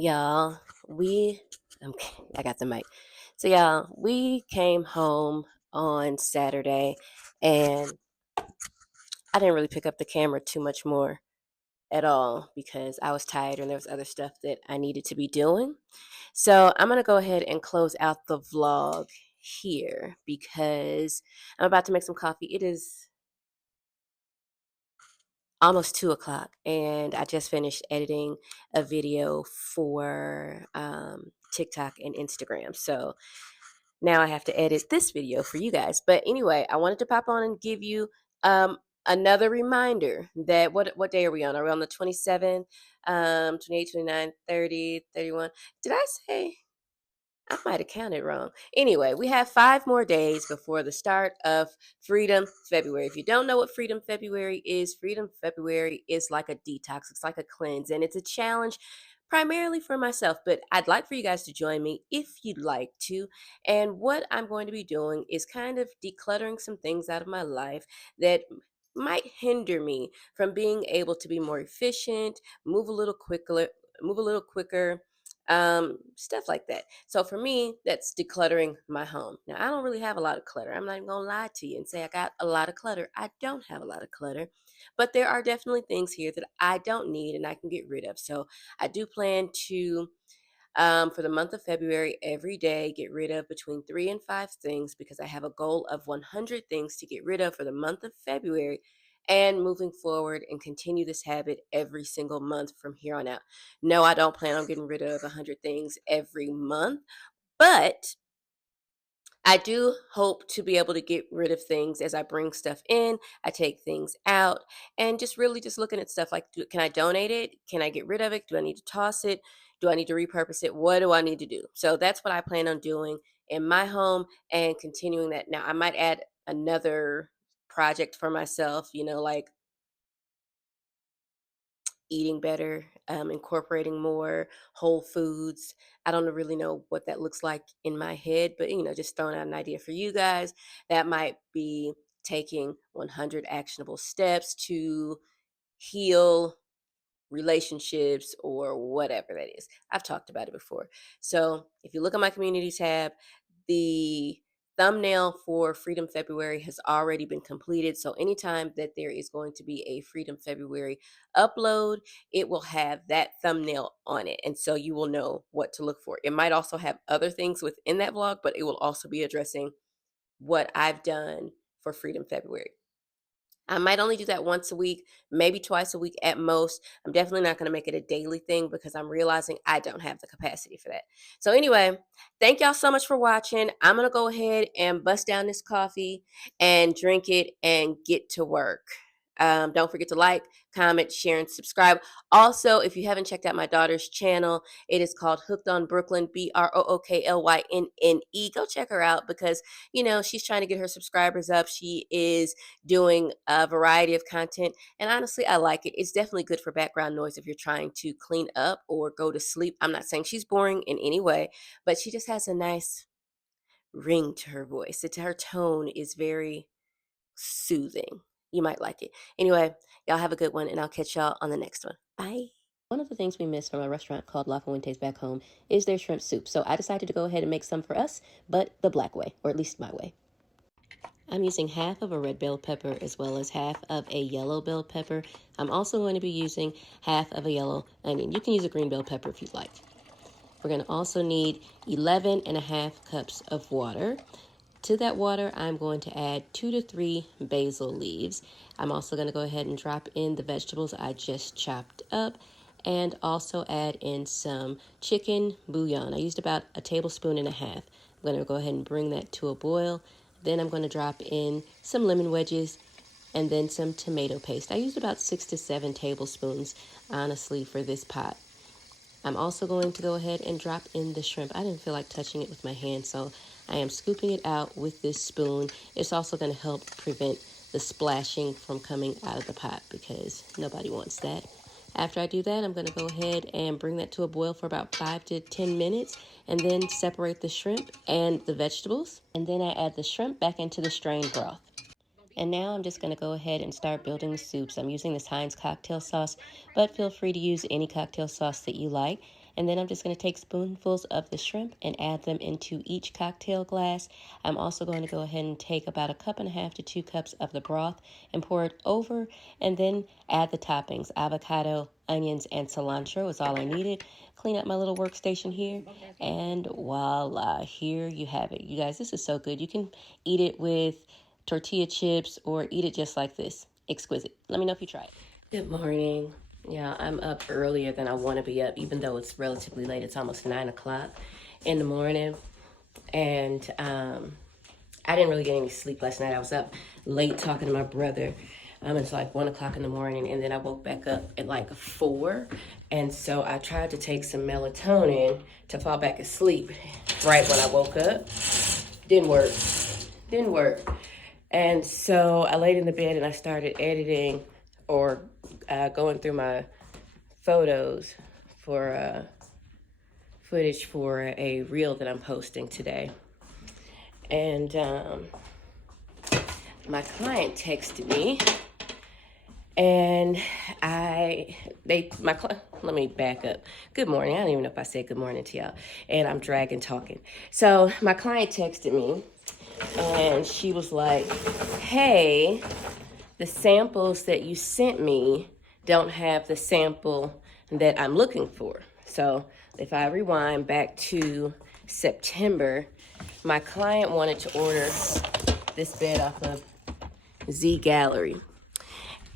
Y'all, I got the mic. So, y'all, we came home on Saturday and I didn't really pick up the camera too much more at all because I was tired and there was other stuff that I needed to be doing. So, I'm going to go ahead and close out the vlog here because I'm about to make some coffee. It is almost 2 o'clock and I just finished editing a video for TikTok and Instagram. So, now I have to edit this video for you guys. But anyway, I wanted to pop on and give you another reminder that what day are we on? Are we on the 27th, 28, 29, 30, 31? Did I say? I might have counted wrong. Anyway, we have 5 more days before the start of Freedom February. If you don't know what Freedom February is like a detox. It's like a cleanse, and it's a challenge primarily for myself, but I'd like for you guys to join me if you'd like to. And what I'm going to be doing is kind of decluttering some things out of my life that might hinder me from being able to be more efficient, move a little quicker, stuff like that. So for me, that's decluttering my home. Now, I don't really have a lot of clutter. I'm not even going to lie to you and say I got a lot of clutter. I don't have a lot of clutter, but there are definitely things here that I don't need and I can get rid of. So I do plan to for the month of February, every day, get rid of between 3 and 5 things because I have a goal of 100 things to get rid of for the month of February and moving forward and continue this habit every single month from here on out. No, I don't plan on getting rid of 100 things every month, but I do hope to be able to get rid of things as I bring stuff in, I take things out, and just really just looking at stuff like, can I donate it? Can I get rid of it? Do I need to toss it? Do I need to repurpose it? What do I need to do? So that's what I plan on doing in my home and continuing that. Now, I might add another project for myself, like eating better, incorporating more whole foods. I don't really know what that looks like in my head, but just throwing out an idea for you guys. That might be taking 100 actionable steps to heal relationships or whatever that is. I've talked about it before. So if you look at my community tab, the thumbnail for Freedom February has already been completed. So anytime that there is going to be a Freedom February upload, it will have that thumbnail on it. And so you will know what to look for. It might also have other things within that vlog, but it will also be addressing what I've done for Freedom February. I might only do that once a week, maybe twice a week at most. I'm definitely not going to make it a daily thing because I'm realizing I don't have the capacity for that. So, anyway, thank y'all so much for watching. I'm going to go ahead and bust down this coffee and drink it and get to work. Don't forget to like, comment, share, and subscribe. Also, if you haven't checked out my daughter's channel, it is called Hooked on Brooklyn, BROOKLYNNE. Go check her out because, she's trying to get her subscribers up. She is doing a variety of content. And honestly, I like it. It's definitely good for background noise if you're trying to clean up or go to sleep. I'm not saying she's boring in any way, but she just has a nice ring to her voice. Her tone is very soothing. You might like it. Anyway, y'all have a good one, and I'll catch y'all on the next one. Bye. One of the things we miss from a restaurant called La Fuente's back home is their shrimp soup. So I decided to go ahead and make some for us, but the black way, or at least my way. I'm using half of a red bell pepper as well as half of a yellow bell pepper. I'm also going to be using half of a yellow onion. You can use a green bell pepper if you'd like. We're going to also need 11 and a half cups of water. To that water, I'm going to add 2 to 3 basil leaves. I'm also going to go ahead and drop in the vegetables I just chopped up and also add in some chicken bouillon. I used about a tablespoon and a half. I'm going to go ahead and bring that to a boil. Then I'm going to drop in some lemon wedges and then some tomato paste. I used about 6 to 7 tablespoons, honestly, for this pot. I'm also going to go ahead and drop in the shrimp. I didn't feel like touching it with my hand, so I am scooping it out with this spoon. It's also going to help prevent the splashing from coming out of the pot because nobody wants that. After I do that, I'm going to go ahead and bring that to a boil for about 5 to 10 minutes and then separate the shrimp and the vegetables. And then I add the shrimp back into the strained broth. And now I'm just going to go ahead and start building the soups. I'm using this Heinz cocktail sauce, but feel free to use any cocktail sauce that you like. And then I'm just going to take spoonfuls of the shrimp and add them into each cocktail glass. I'm also going to go ahead and take about 1.5 cups to 2 cups of the broth and pour it over, and then add the toppings. Avocado, onions, and cilantro is all I needed. Clean up my little workstation here, and voila, here you have it. You guys, this is so good. You can eat it with tortilla chips or eat it just like this. Exquisite. Let me know if you try it. Good morning. Yeah, I'm up earlier than I want to be up, even though it's relatively late. It's almost 9 o'clock in the morning. And I didn't really get any sleep last night. I was up late talking to my brother. It's like 1 o'clock in the morning, and then I woke back up at like 4. And so I tried to take some melatonin to fall back asleep right when I woke up. Didn't work. And so I laid in the bed and I started editing or going through my photos for footage for a reel that I'm posting today. And my client texted me, and let me back up. Good morning. I don't even know if I said good morning to y'all. And I'm dragging talking. So my client texted me, and she was like, hey, the samples that you sent me don't have the sample that I'm looking for. So if I rewind back to September, my client wanted to order this bed off of Z Gallery.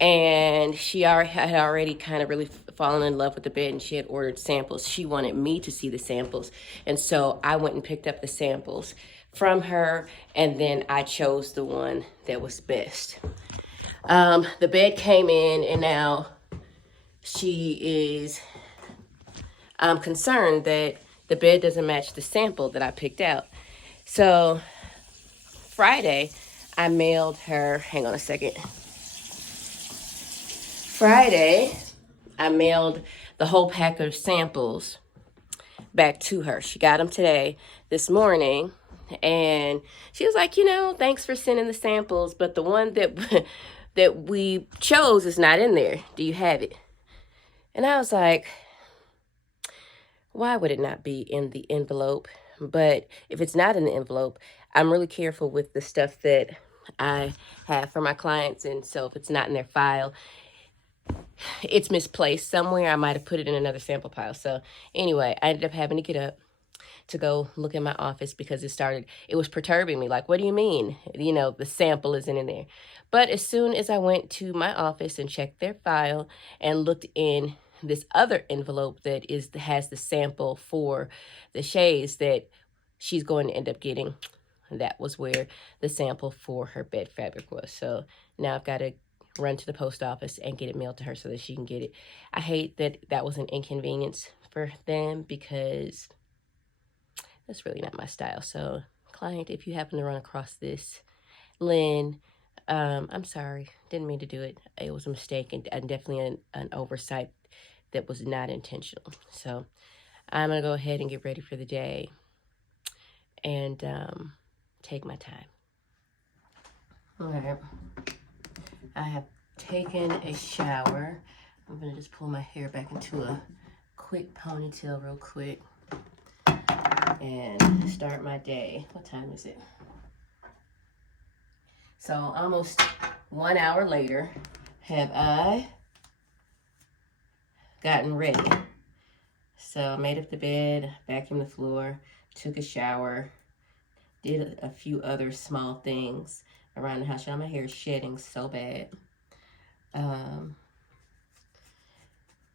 And she had already kind of really fallen in love with the bed, and she had ordered samples. She wanted me to see the samples. And so I went and picked up the samples from her, and then I chose the one that was best. The bed came in, and now she is concerned that the bed doesn't match the sample that I picked out. So Friday, I mailed her, hang on a second. Friday, I mailed the whole pack of samples back to her. She got them this morning, and she was like, thanks for sending the samples, but the one that that we chose is not in there. Do you have it? And I was like, why would it not be in the envelope? But if it's not in the envelope, I'm really careful with the stuff that I have for my clients, and so if it's not in their file, it's misplaced somewhere. I might have put it in another sample pile. So anyway, I ended up having to get up to go look in my office because it was perturbing me. Like, what do you mean? The sample isn't in there. But as soon as I went to my office and checked their file and looked in this other envelope that has the sample for the shades that she's going to end up getting, that was where the sample for her bed fabric was. So now I've got to run to the post office and get it mailed to her so that she can get it. I hate that was an inconvenience for them because that's really not my style. So client, if you happen to run across this, Lynn, I'm sorry. Didn't mean to do it. It was a mistake and definitely an oversight that was not intentional. So I'm going to go ahead and get ready for the day and take my time. All right. I have taken a shower. I'm going to just pull my hair back into a quick ponytail real quick and start my day. What time is it? So almost 1 hour later, have I gotten ready. So I made up the bed, vacuumed the floor, took a shower, did a few other small things around the house. Y'all, my hair is shedding so bad.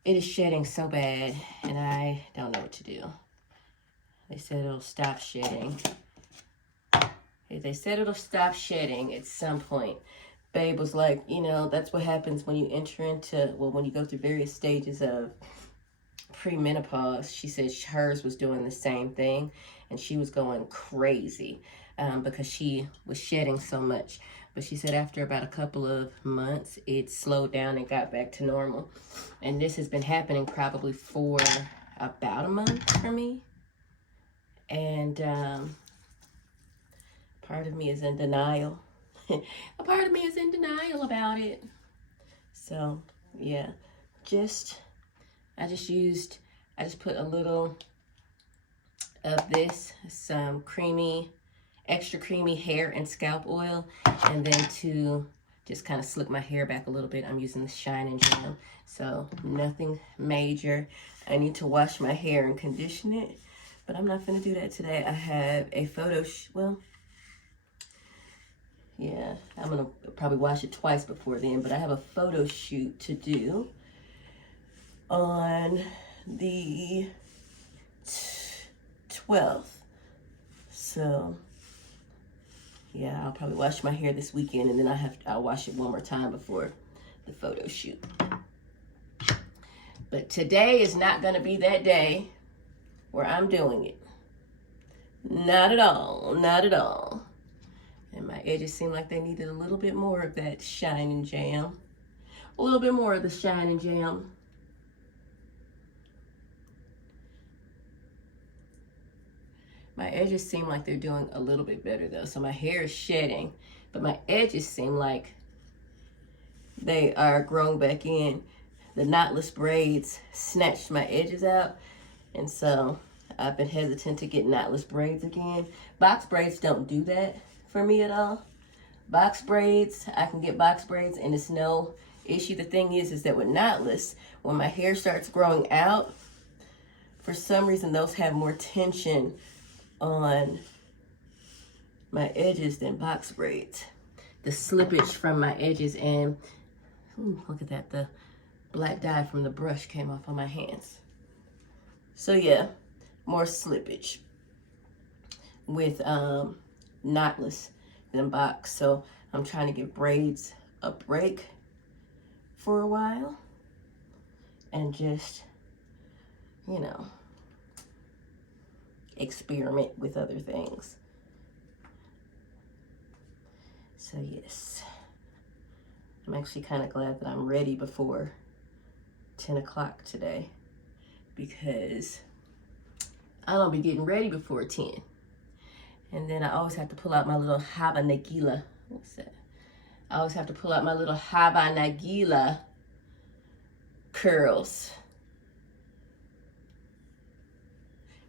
It is shedding so bad, and I don't know what to do. They said it'll stop shedding. They said it'll stop shedding at some point. Babe was like, that's what happens when you when you go through various stages of premenopause. She said hers was doing the same thing, and she was going crazy because she was shedding so much. But she said after about a couple of months, it slowed down and got back to normal. And this has been happening probably for about a month for me. And part of me is in denial. A part of me is in denial about it. So, yeah, I just used I just put a little of this, some extra creamy hair and scalp oil, and then to just kind of slick my hair back a little bit, I'm using the Shine and Gel. So nothing major. I need to wash my hair and condition it, but I'm not gonna do that today. I have a well, yeah, I'm gonna probably wash it twice before then, but I have a photo shoot to do on the 12th. So yeah, I'll probably wash my hair this weekend, and then I'll wash it one more time before the photo shoot. But today is not gonna be that day where I'm doing it. Not at all, not at all. And my edges seem like they needed a little bit more of that Shine and Jam. A little bit more of the Shine and Jam. My edges seem like they're doing a little bit better though. So my hair is shedding, but my edges seem like they are growing back in. The knotless braids snatched my edges out, and so I've been hesitant to get knotless braids again. Box braids don't do that for me at all. Box braids, I can get box braids and it's no issue. The thing is that with knotless, when my hair starts growing out, for some reason those have more tension on my edges than box braids. The slippage from my edges, and look at that, the black dye from the brush came off on my hands. So yeah, more slippage with knotless than box. So I'm trying to give braids a break for a while and just, you know, experiment with other things. So yes, I'm actually kind of glad that I'm ready before 10 o'clock today, because I don't be getting ready before 10. And then I always have to pull out my little Haba Nagila. What's that? I always have to pull out my little Haba Nagila curls.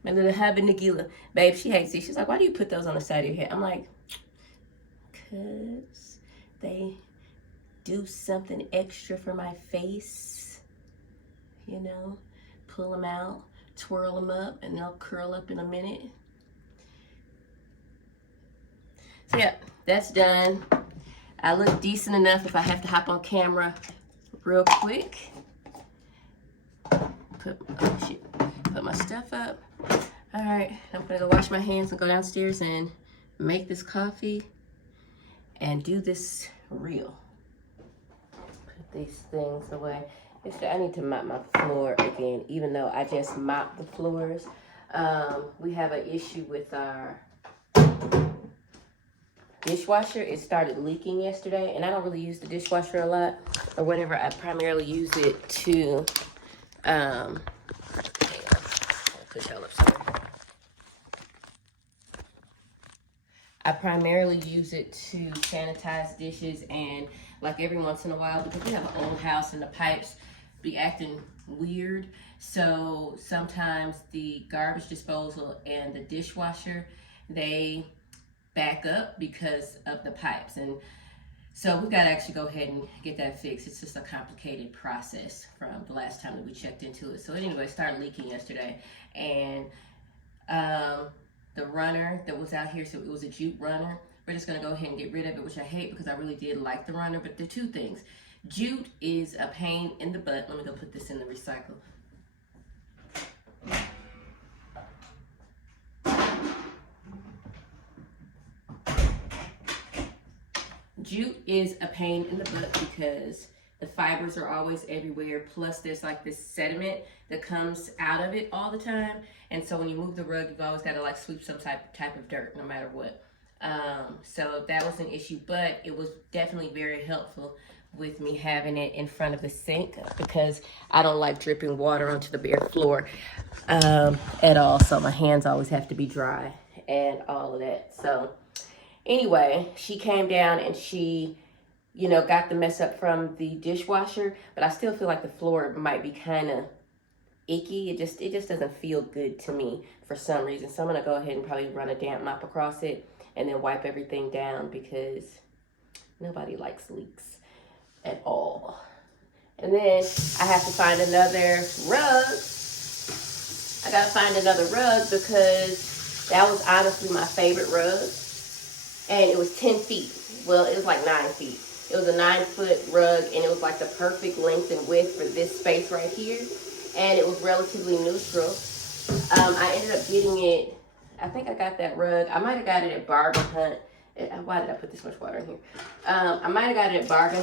My little Haba Nagila. Babe, she hates it. She's like, why do you put those on the side of your head? I'm like, because they do something extra for my face. You know, pull them out, twirl them up, and they'll curl up in a minute. So yeah, that's done. I look decent enough if I have to hop on camera real quick. Put my stuff up. All right, I'm gonna go wash my hands and go downstairs and make this coffee and do this reel. Put these things away. I need to mop my floor again, even though I just mopped the floors. We have an issue with our dishwasher. It started leaking yesterday, and I don't really use the dishwasher a lot or whatever. I primarily use it to I primarily use it to sanitize dishes, and like every once in a while, because we have an old house and the pipes be acting weird, so sometimes the garbage disposal and the dishwasher, they back up because of the pipes, and so we've got to actually go ahead and get that fixed. It's just a complicated process from the last time that we checked into it. So anyway, it started leaking yesterday, and the runner that was out here, so it was a jute runner. We're just gonna go ahead and get rid of it, which I hate because I really did like the runner. But there are two things. Jute is a pain in the butt. Let me go put this in the recycle. Jute is a pain in the butt because the fibers are always everywhere. Plus there's like this sediment that comes out of it all the time. And so when you move the rug, you've always got to like sweep some type of dirt no matter what. So that was an issue, but it was definitely very helpful with me having it in front of the sink because I don't like dripping water onto the bare floor at all. So my hands always have to be dry and all of that. So anyway, she came down and she, you know, got the mess up from the dishwasher, but I still feel like the floor might be kind of icky. It just doesn't feel good to me for some reason. So I'm gonna go ahead and probably run a damp mop across it and then wipe everything down because nobody likes leaks at all. And then I have to find another rug. I gotta find another rug because that was honestly my favorite rug. And it was 10 feet. Well, it was like 9 feet. It was a 9-foot rug, and it was like the perfect length and width for this space right here. And it was relatively neutral. I ended up getting it, I think I got that rug. I might have got it at Bargain Hunt. Why did I put this much water in here? I might have got it at Bargain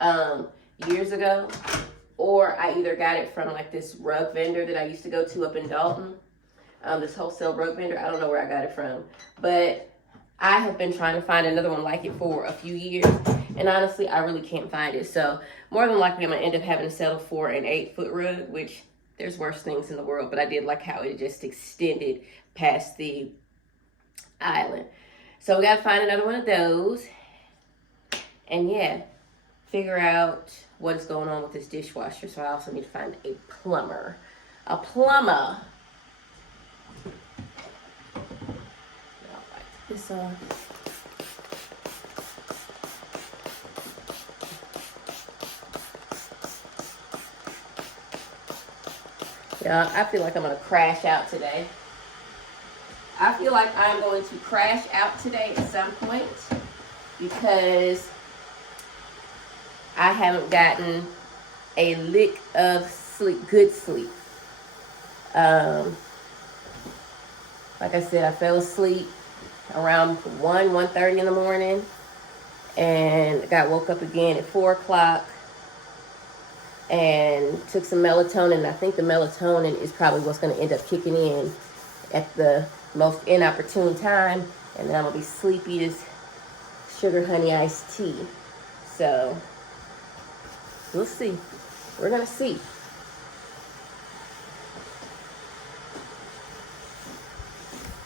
Hunt years ago. Or I either got it from like this rug vendor that I used to go to up in Dalton. This wholesale rug vendor. I don't know where I got it from. But I have been trying to find another one like it for a few years, and honestly, I really can't find it. So more than likely, I'm going to end up having to settle for an 8-foot rug, which there's worse things in the world, but I did like how it just extended past the island. So we got to find another one of those, and yeah, figure out what is going on with this dishwasher. So I also need to find a plumber. A plumber. This yeah, I feel like I'm gonna crash out today. I feel like I'm going to crash out today at some point because I haven't gotten a lick of sleep, good sleep. Like I said, I fell asleep around 1:30 in the morning, and got woke up again at 4 o'clock and took some melatonin. I think the melatonin is probably what's going to end up kicking in at the most inopportune time, and then I'm going to be sleepy as sugar honey iced tea. So we'll see. We're going to see.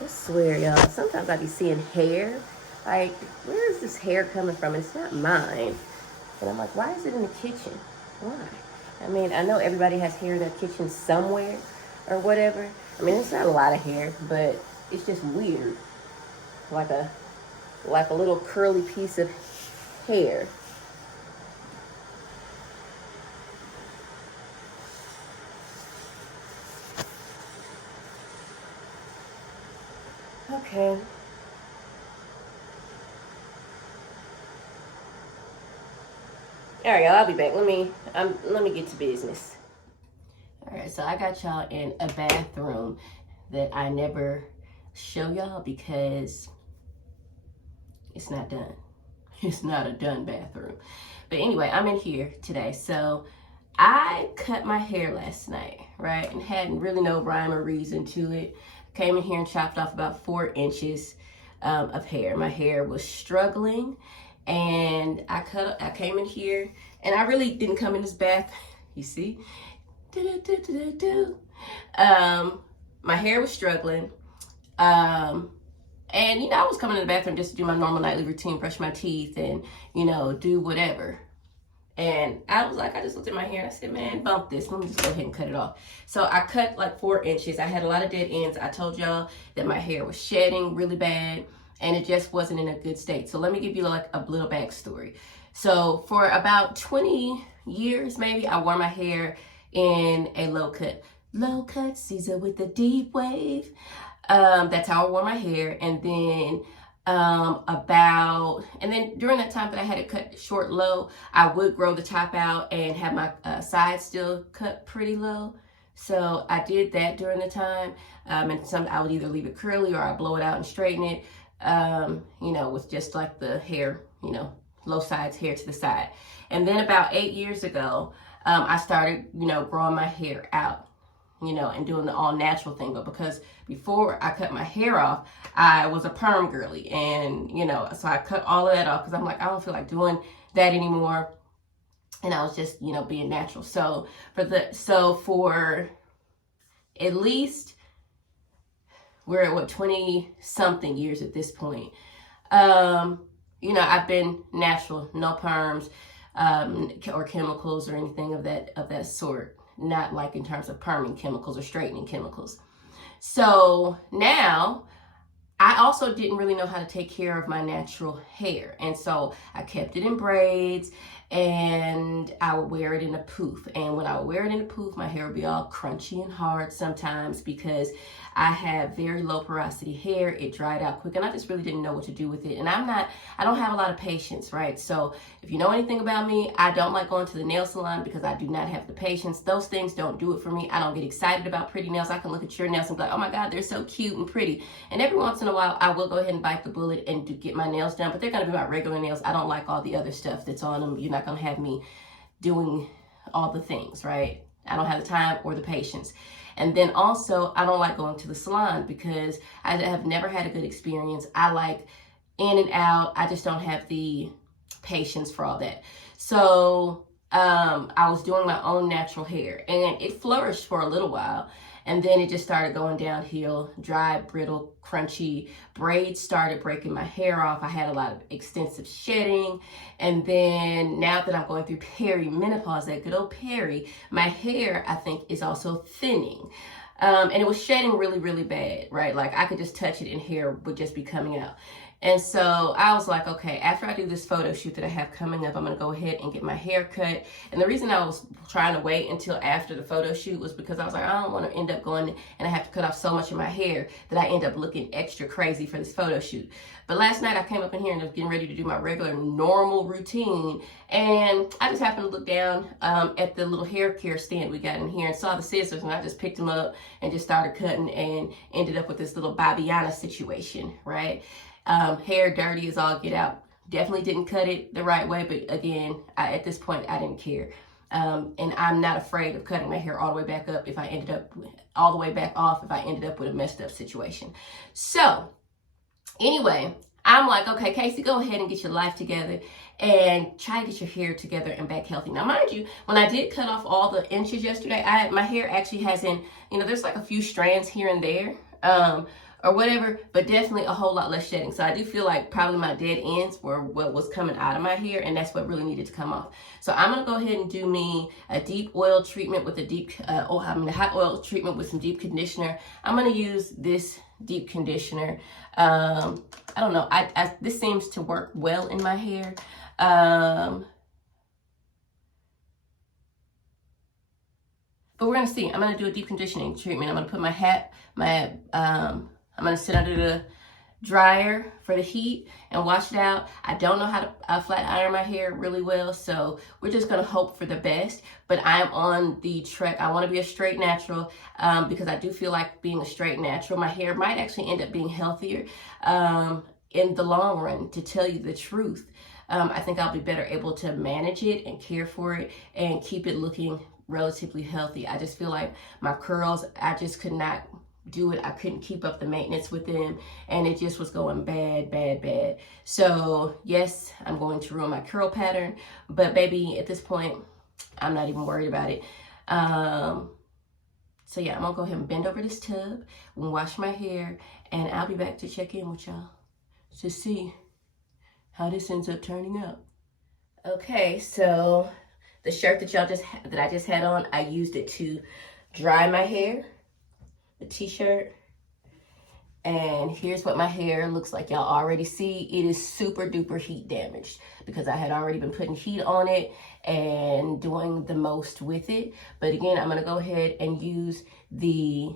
I swear, y'all, sometimes I be seeing hair. Like, where is this hair coming from? It's not mine. And I'm like, why is it in the kitchen? Why? I mean, I know everybody has hair in their kitchen somewhere or whatever. I mean, it's not a lot of hair, but it's just weird. Like a little curly piece of hair. Okay. All right, y'all, I'll be back. Let me get to business. All right, so I got y'all in a bathroom that I never show y'all because it's not done. It's not a done bathroom. But anyway, I'm in here today. So I cut my hair last night, right? And had really no rhyme or reason to it. Came in here and chopped off about 4 inches of hair. My hair was struggling, and I came in here, and I really didn't come in this bath. You see? My hair was struggling. And, I was coming in the bathroom just to do my normal nightly routine, brush my teeth and, do whatever. And I just looked at my hair and I said, man, bump this. Let me just go ahead and cut it off. So I cut like 4 inches. I had a lot of dead ends. I told y'all that my hair was shedding really bad and it just wasn't in a good state. So let me give you like a little backstory. So for about 20 years, maybe, I wore my hair in a low cut Caesar with a deep wave. That's how I wore my hair. And then during that time that I had it cut short low, I would grow the top out and have my sides still cut pretty low. So I did that during the time. And I would either leave it curly or I blow it out and straighten it, with just like the hair, low sides hair to the side. And then about 8 years ago, I started, growing my hair out, and doing the all natural thing. But because before I cut my hair off, I was a perm girly, and so I cut all of that off because I'm like, I don't feel like doing that anymore, and I was just being natural. So for at least, we're at 20 something years at this point. I've been natural, no perms or chemicals or anything of that sort. not like in terms of perming chemicals or straightening chemicals. So now I also didn't really know how to take care of my natural hair. And so I kept it in braids and I would wear it in a poof. And when I would wear it in a poof, my hair would be all crunchy and hard sometimes because I have very low porosity hair. It dried out quick and I just really didn't know what to do with it. And I don't have a lot of patience, right? So if you know anything about me, I don't like going to the nail salon because I do not have the patience. Those things don't do it for me. I don't get excited about pretty nails. I can look at your nails and be like, oh my God, they're so cute and pretty. And every once in a while, I will go ahead and bite the bullet and get my nails done, but they're gonna be my regular nails. I don't like all the other stuff that's on them. You're not gonna have me doing all the things, right? I don't have the time or the patience. And then also, I don't like going to the salon because I have never had a good experience. I like in and out. I just don't have the patience for all that. So I was doing my own natural hair and it flourished for a little while. And then it just started going downhill, dry, brittle, crunchy. Braids started breaking my hair off. I had a lot of extensive shedding. And then now that I'm going through perimenopause, that good old peri, my hair, I think, is also thinning. And it was shedding really, really bad, right? Like I could just touch it and hair would just be coming out. And so I was like, okay, after I do this photo shoot that I have coming up, I'm going to go ahead and get my hair cut. And the reason I was trying to wait until after the photo shoot was because I was like, I don't want to end up going and I have to cut off so much of my hair that I end up looking extra crazy for this photo shoot. But last night I came up in here and I was getting ready to do my regular normal routine. And I just happened to look down at the little hair care stand we got in here and saw the scissors. And I just picked them up and just started cutting and ended up with this little Babiana situation, right? Hair dirty as all get out. Definitely didn't cut it the right way, but again, at this point, I didn't care. And I'm not afraid of cutting my hair all the way back up if I ended up all the way back off if I ended up with a messed up situation. So anyway, I'm like, okay, Casey, go ahead and get your life together and try to get your hair together and back healthy. Now, mind you, when I did cut off all the inches yesterday, my hair actually hasn't, there's like a few strands here and there. Or whatever, but definitely a whole lot less shedding. So I do feel like probably my dead ends were what was coming out of my hair, and that's what really needed to come off. So I'm gonna go ahead and do me a deep oil treatment with a hot oil treatment with some deep conditioner. I'm gonna use this deep conditioner. I don't know, this seems to work well in my hair. But we're gonna see. I'm gonna do a deep conditioning treatment. I'm gonna put I'm gonna sit under the dryer for the heat and wash it out. I don't know how to flat iron my hair really well, so we're just gonna hope for the best. But I'm on the trek. I wanna be a straight natural because I do feel like being a straight natural, my hair might actually end up being healthier in the long run, to tell you the truth. I think I'll be better able to manage it and care for it and keep it looking relatively healthy. I just feel like my curls, I just could not do it. I couldn't keep up the maintenance with them and it just was going bad. So yes, I'm going to ruin my curl pattern, but baby, at this point, I'm not even worried about it. So yeah, I'm gonna go ahead and bend over this tub and wash my hair, and I'll be back to check in with y'all to see how this ends up turning out. Okay, so the shirt that I just had on, I used it to dry my hair, the t-shirt. And here's what my hair looks like. Y'all already see it is super duper heat damaged because I had already been putting heat on it and doing the most with it. But again, I'm gonna go ahead and use the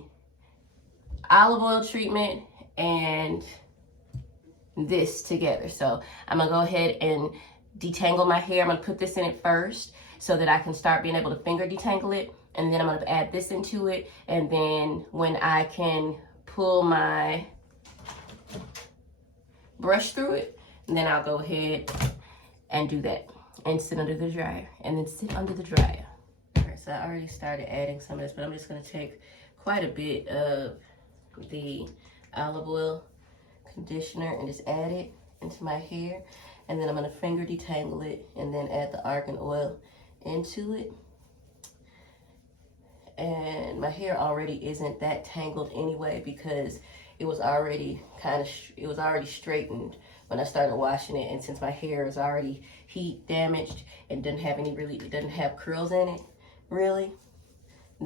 olive oil treatment and this together. So I'm gonna go ahead and detangle my hair. I'm gonna put this in it first so that I can start being able to finger detangle it. And then I'm gonna add this into it. And then when I can pull my brush through it, and then I'll go ahead and do that and sit under the dryer and then sit under the dryer. All right, so I already started adding some of this, but I'm just gonna take quite a bit of the olive oil conditioner and just add it into my hair. And then I'm gonna finger detangle it and then add the argan oil into it. And my hair already isn't that tangled anyway because it was already straightened when I started washing it. And since my hair is already heat damaged and doesn't have curls in it, really,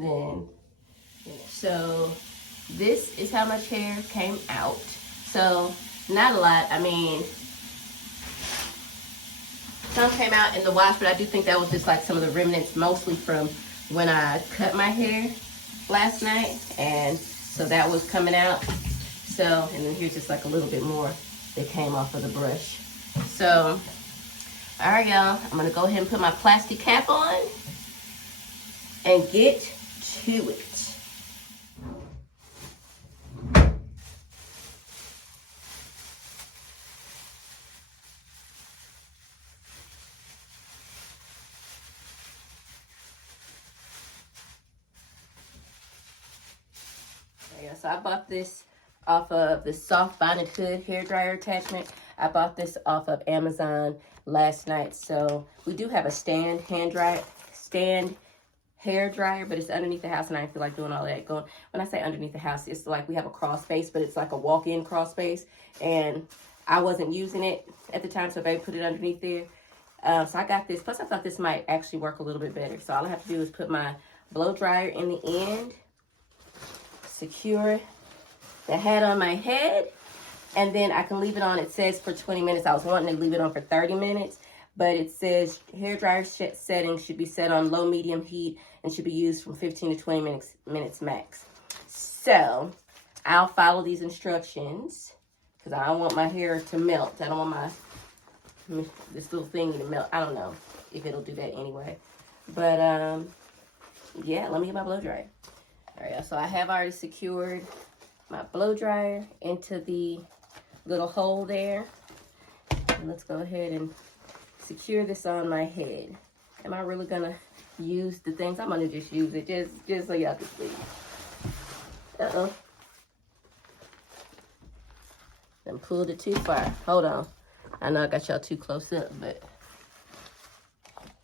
then finish. So this is how much hair came out. So not a lot. I mean, some came out in the wash, but I do think that was just like some of the remnants, mostly from when I cut my hair last night, and so that was coming out. So, and then here's just like a little bit more that came off of the brush. So, all right, y'all, I'm gonna go ahead and put my plastic cap on and get to it. Yeah, so I bought this off of the soft bonded hood hair dryer attachment. I bought this off of Amazon last night. So we do have a stand hair dryer, but it's underneath the house, and I feel like doing all that. When I say underneath the house, it's like we have a crawl space, but it's like a walk-in crawl space, and I wasn't using it at the time, so babe put it underneath there. So I got this. Plus, I thought this might actually work a little bit better. So all I have to do is put my blow dryer in the end, secure the hat on my head, and then I can leave it on. It says for 20 minutes. I was wanting to leave it on for 30 minutes, but it says hair dryer setting should be set on low medium heat and should be used from 15 to 20 minutes max. So I'll follow these instructions because I don't want my hair to melt. I don't want this little thing to melt. I don't know if it'll do that anyway. But yeah, let me get my blow dryer. All right, so I have already secured my blow dryer into the little hole there. And let's go ahead and secure this on my head. Am I really gonna use the things? I'm gonna just use it just so y'all can see. Uh-oh. Then pulled it too far. Hold on. I know I got y'all too close up, but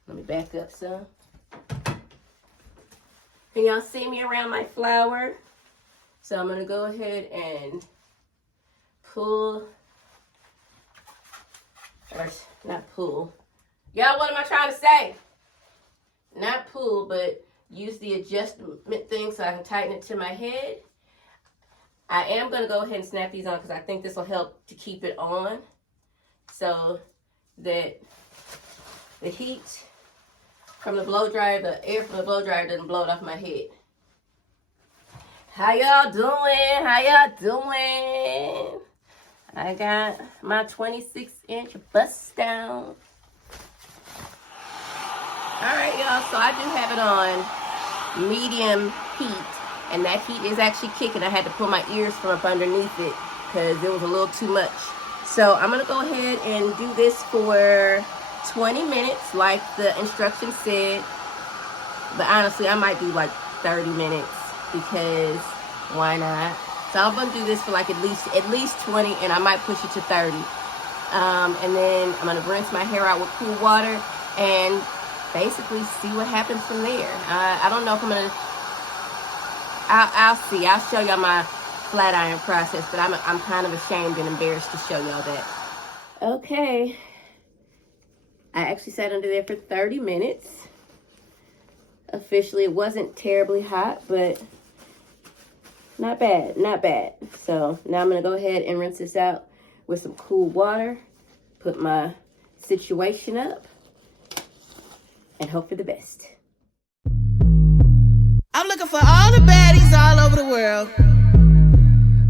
let me back up some. Can y'all see me around my flower? So I'm gonna go ahead and pull, or not pull. Y'all, what am I trying to say? Not pull, but use the adjustment thing so I can tighten it to my head. I am gonna go ahead and snap these on because I think this will help to keep it on so that the heat from the blow dryer, the air from the blow dryer doesn't blow it off my head. How y'all doing? How y'all doing? I got my 26-inch bust down. All right, y'all, so I do have it on medium heat, and that heat is actually kicking. I had to pull my ears from up underneath it because it was a little too much. So I'm gonna go ahead and do this for 20 minutes like the instructions said. But honestly, I might do like 30 minutes because why not? So I'm gonna do this for like at least 20, and I might push it to 30. And then I'm gonna rinse my hair out with cool water and basically see what happens from there. I don't know if I'm gonna. I'll see. I'll show y'all my flat iron process, but I'm kind of ashamed and embarrassed to show y'all that. Okay, I actually sat under there for 30 minutes. Officially, it wasn't terribly hot, but not bad, not bad. So now I'm gonna go ahead and rinse this out with some cool water, put my situation up, and hope for the best. I'm looking for all the baddies all over the world.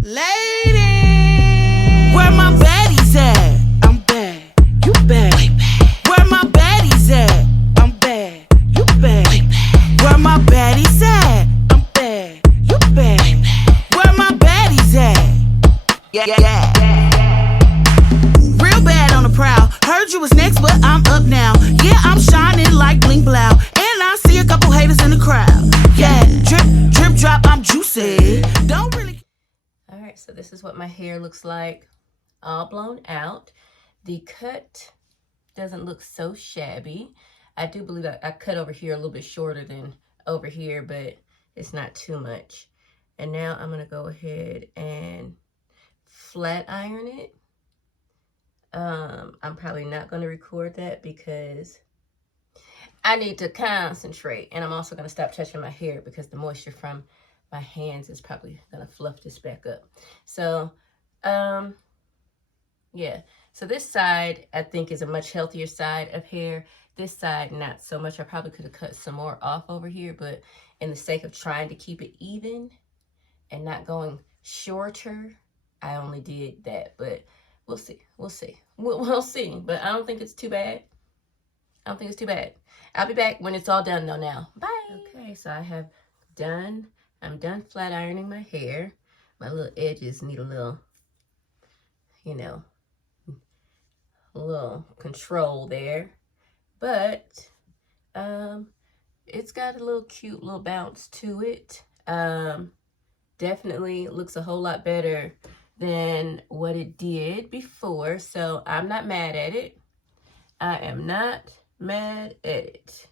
Ladies, where my baddies at? I'm bad, you bad. Where my baddies at? I'm bad, you bad. Where my baddies at? I'm bad, you bad. Where my baddies at? Yeah. Real bad on the prowl. Heard you was next, but I'm up now. Yeah, I'm shining like bling blow. And I see a couple haters in the crowd. Yeah, drip, drop, I'm juicy. Don't really. All right, so this is what my hair looks like, all blown out. The cut doesn't look so shabby. I do believe I cut over here a little bit shorter than over here, but it's not too much. And now I'm gonna go ahead and flat iron it. I'm probably not gonna record that because I need to concentrate. And I'm also going to stop touching my hair because the moisture from my hands is probably going to fluff this back up. So, yeah. So this side, I think, is a much healthier side of hair. This side, not so much. I probably could have cut some more off over here, but in the sake of trying to keep it even and not going shorter, I only did that. But we'll see. We'll see. We'll see. But I don't think it's too bad. I don't think it's too bad. I'll be back when it's all done though now. Bye. Okay, so I'm done flat ironing my hair. My little edges need a little, you know, a little control there. But it's got a little cute little bounce to it. Definitely looks a whole lot better than what it did before. So I'm not mad at it. I am not mad at it.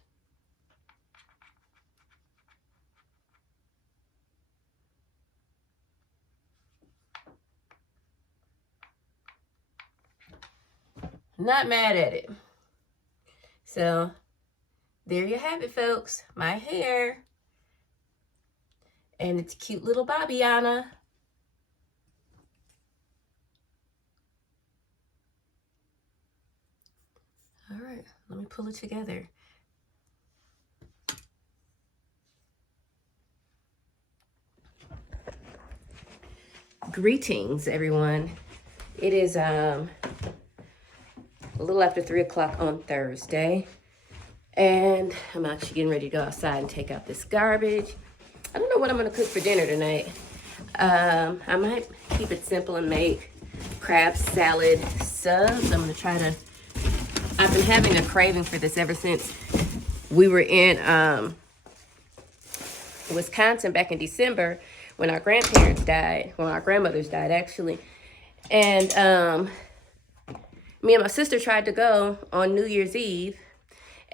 Not mad at it. So there you have it, folks. My hair. And it's cute little Bobbiana. All right, let me pull it together. Greetings, everyone. It is a little after 3 o'clock on Thursday, and I'm actually getting ready to go outside and take out this garbage. I don't know what I'm gonna cook for dinner tonight. I might keep it simple and make crab salad subs. I'm gonna try to, I've been having a craving for this ever since we were in Wisconsin back in December when our grandparents died, when our grandmothers died actually. And me and my sister tried to go on New Year's Eve,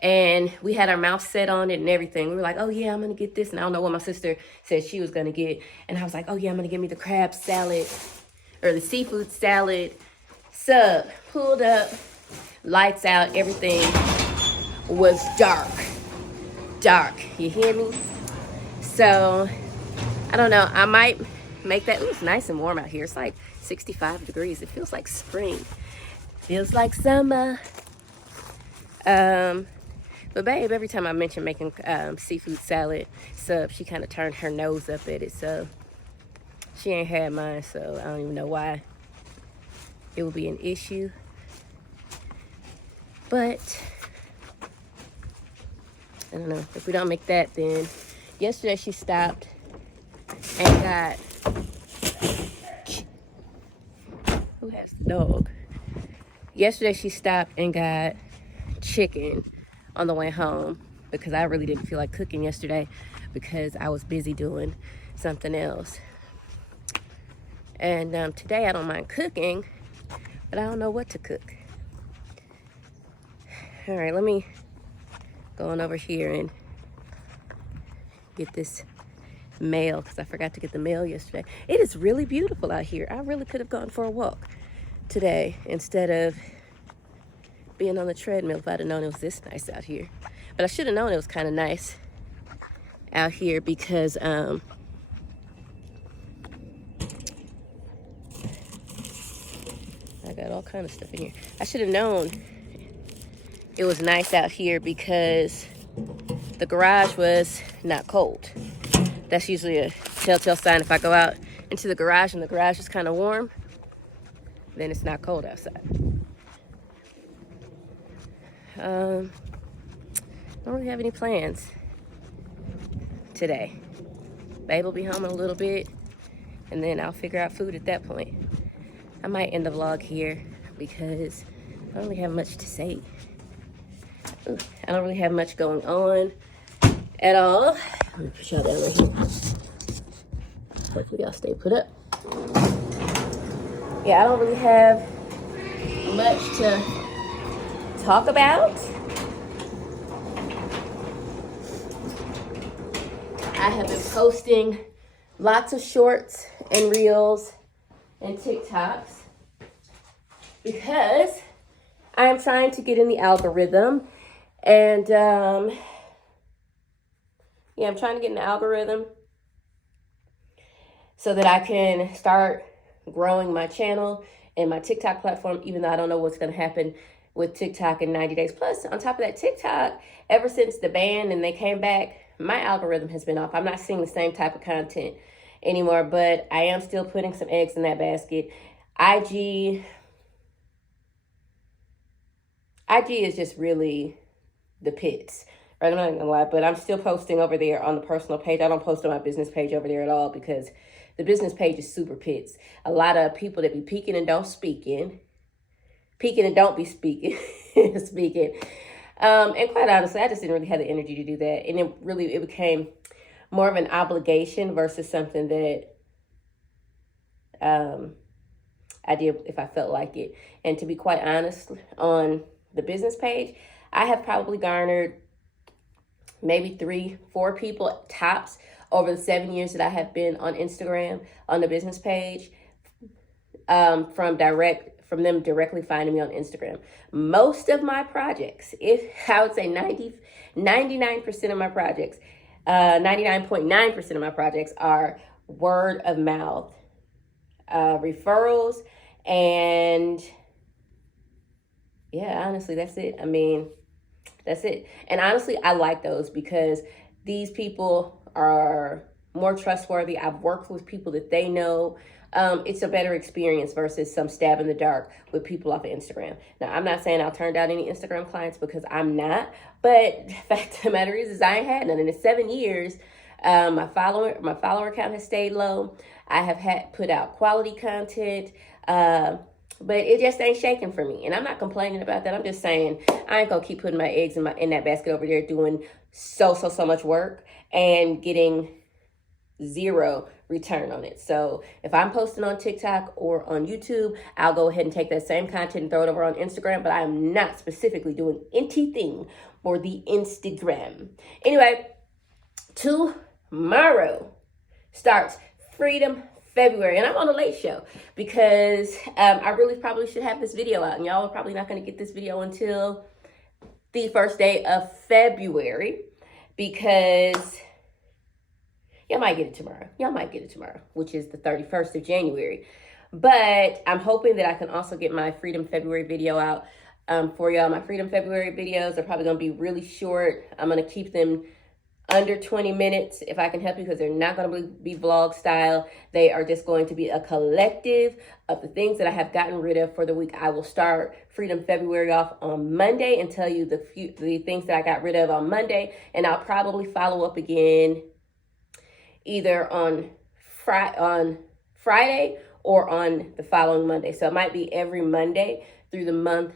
and we had our mouth set on it and everything. We were like, oh yeah, I'm gonna get this. And I don't know what my sister said she was gonna get. And I was like, oh yeah, I'm gonna get me the crab salad or the seafood salad sub. Pulled up, lights out, everything was dark. Dark, you hear me? So, I don't know, I might make that. Ooh, it's nice and warm out here. It's like 65 degrees. It feels like spring. Feels like summer. But babe, every time I mention making seafood salad sub, she kind of turned her nose up at it. So she ain't had mine, so I don't even know why it would be an issue. But I don't know, if we don't make that, then yesterday she stopped and got, who has the dog? Yesterday she stopped and got chicken on the way home because I really didn't feel like cooking yesterday because I was busy doing something else. And today I don't mind cooking, but I don't know what to cook. All right, let me go on over here and get this mail because I forgot to get the mail yesterday. It is really beautiful out here. I really could have gone for a walk today instead of being on the treadmill if I'd have known it was this nice out here. But I should have known it was kind of nice out here because I got all kind of stuff in here. I should have known it was nice out here because the garage was not cold. That's usually a telltale sign. If I go out into the garage and the garage is kind of warm, then it's not cold outside. I don't really have any plans today. Babe will be home in a little bit, and then I'll figure out food at that point. I might end the vlog here because I don't really have much to say. I don't really have much going on at all. Let me push y'all down right here. Hopefully y'all stay put up. Yeah, I don't really have much to talk about. I have been posting lots of shorts and reels and TikToks because I am trying to get in the algorithm And yeah, I'm trying to get an algorithm so that I can start growing my channel and my TikTok platform, even though I don't know what's going to happen with TikTok in 90 days. Plus, on top of that, TikTok, ever since the ban and they came back, my algorithm has been off. I'm not seeing the same type of content anymore, but I am still putting some eggs in that basket. IG is just really the pits. Right, I'm not gonna lie, but I'm still posting over there on the personal page. I don't post on my business page over there at all because the business page is super pits. A lot of people that be peeking and don't speaking, peeking and don't be speaking, speaking. And quite honestly, I just didn't really have the energy to do that, and it became more of an obligation versus something that I did if I felt like it. And to be quite honest, on the business page, I have probably garnered maybe 3-4 people tops over the 7 years that I have been on Instagram on the business page, from them directly finding me on Instagram. Most of my projects, if I would say 99% of my projects, 99.9% of my projects are word of mouth, referrals, and yeah, honestly, that's it. I mean, that's it. And honestly, I like those because these people are more trustworthy. I've worked with people that they know. It's a better experience versus some stab in the dark with people off of Instagram. Now, I'm not saying I'll turn down any Instagram clients because I'm not. But the fact of the matter is I ain't had none. In the 7 years, my follower count has stayed low. I have had put out quality content. But it just ain't shaking for me. And I'm not complaining about that. I'm just saying I ain't gonna keep putting my eggs in that basket over there doing so much work and getting zero return on it. So if I'm posting on TikTok or on YouTube, I'll go ahead and take that same content and throw it over on Instagram, but I am not specifically doing anything for the Instagram. Anyway, tomorrow starts Freedom February, and I'm on a late show because I really probably should have this video out, and y'all are probably not going to get this video until the first day of February because y'all might get it tomorrow. Y'all might get it tomorrow, which is the 31st of January. But I'm hoping that I can also get my Freedom February video out for y'all. My Freedom February videos are probably going to be really short. I'm going to keep them under 20 minutes if I can help you, because they're not going to be vlog style. They are just going to be a collective of the things that I have gotten rid of for the week. I will start Freedom February off on Monday and tell you the things that I got rid of on Monday, and I'll probably follow up again either on Friday or on the following Monday. So it might be every Monday through the month.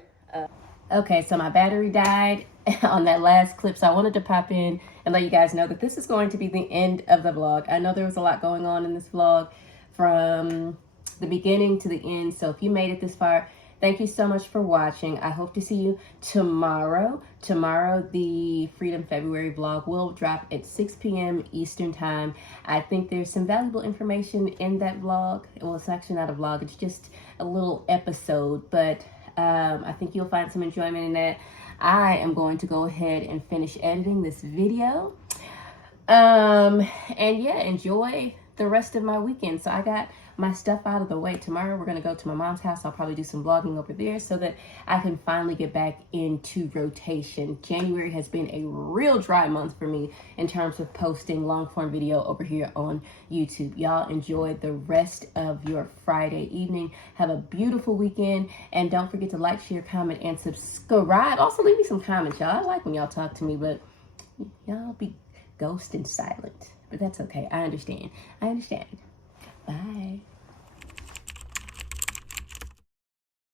Okay, so my battery died on that last clip, so I wanted to pop in and let you guys know that this is going to be the end of the vlog. I know there was a lot going on in this vlog from the beginning to the end, so if you made it this far, thank you so much for watching. I hope to see you tomorrow. Tomorrow, the Freedom February vlog will drop at 6 p.m. Eastern Time. I think there's some valuable information in that vlog. Well, it's actually not a vlog. It's just a little episode, but I think you'll find some enjoyment in that. I am going to go ahead and finish editing this video. And yeah, enjoy the rest of my weekend. So I got my stuff out of the way. Tomorrow we're going to go to my mom's house. I'll probably do some vlogging over there so that I can finally get back into rotation. January has been a real dry month for me in terms of posting long form video over here on YouTube. Y'all enjoy the rest of your Friday evening. Have a beautiful weekend, and don't forget to like, share, comment, and subscribe. Also leave me some comments, y'all. I like when y'all talk to me, but y'all be ghost and silent. But that's okay. I understand. Bye.